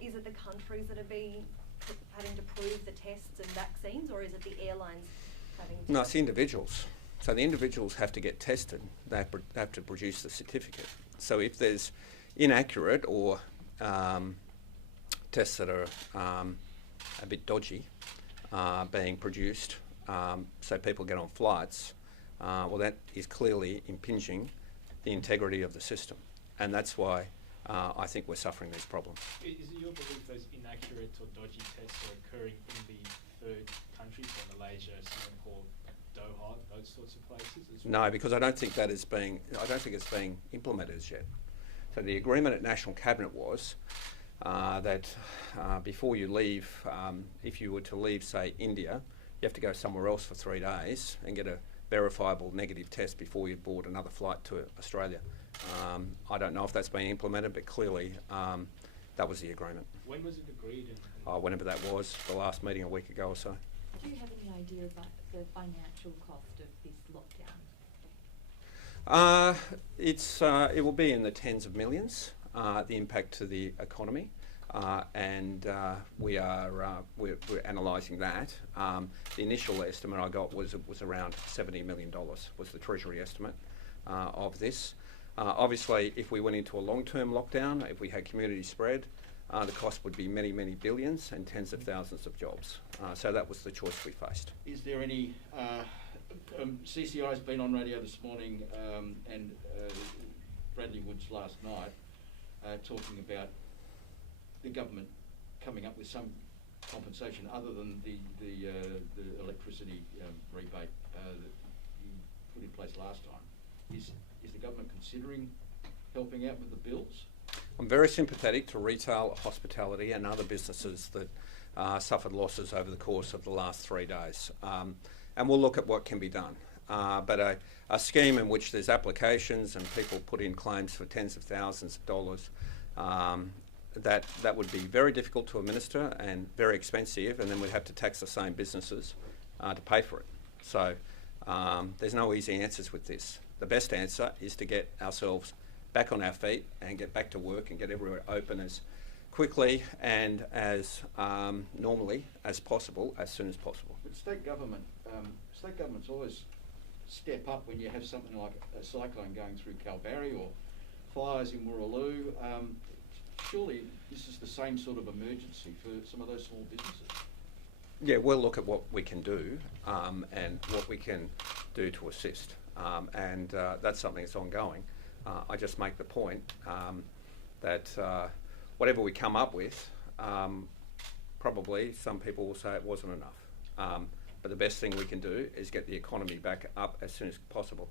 is it the countries that are having to prove the tests and vaccines, or is it the airlines having to? No, it's the individuals. So the individuals have to get tested. They have to produce the certificate. So if there's inaccurate or tests that are a bit dodgy being produced, so people get on flights, well, that is clearly impinging the integrity of the system. And that's why I think we're suffering these problems. Is it your belief those inaccurate or dodgy tests are occurring in the third countries, like Malaysia, Singapore, Doha, those sorts of places as well? No, because I don't think it's being implemented as yet. So the agreement at National Cabinet was that before you leave, if you were to leave, say, India, you have to go somewhere else for 3 days and get a verifiable negative test before you board another flight to Australia. I don't know if that's been implemented, but clearly that was the agreement. When was it agreed? Whenever that was, the last meeting a week ago or so. Do you have any idea about the financial cost of this lockdown? It will be in the tens of millions, the impact to the economy, and we're analysing that. The initial estimate I got was around $70 million was the Treasury estimate of this. Obviously, if we went into a long-term lockdown, if we had community spread, the cost would be many, many billions and tens of thousands of jobs. So that was the choice we faced. Is there any... CCI's been on radio this morning and Bradley Woods last night talking about the government coming up with some compensation other than the electricity rebate that you put in place last time. Is the government considering helping out with the bills? I'm very sympathetic to retail, hospitality and other businesses that suffered losses over the course of the last 3 days. And we'll look at what can be done. But a scheme in which there's applications and people put in claims for tens of thousands of dollars, that would be very difficult to administer and very expensive, and then we'd have to tax the same businesses to pay for it. So there's no easy answers with this. The best answer is to get ourselves back on our feet and get back to work and get everywhere open as quickly and as normally as possible, as soon as possible. But state governments always step up when you have something like a cyclone going through Kalbarri or fires in Wooroloo. Surely this is the same sort of emergency for some of those small businesses. Yeah, we'll look at what we can do and what we can do to assist. And that's something that's ongoing. I just make the point that whatever we come up with, probably some people will say it wasn't enough. But the best thing we can do is get the economy back up as soon as possible.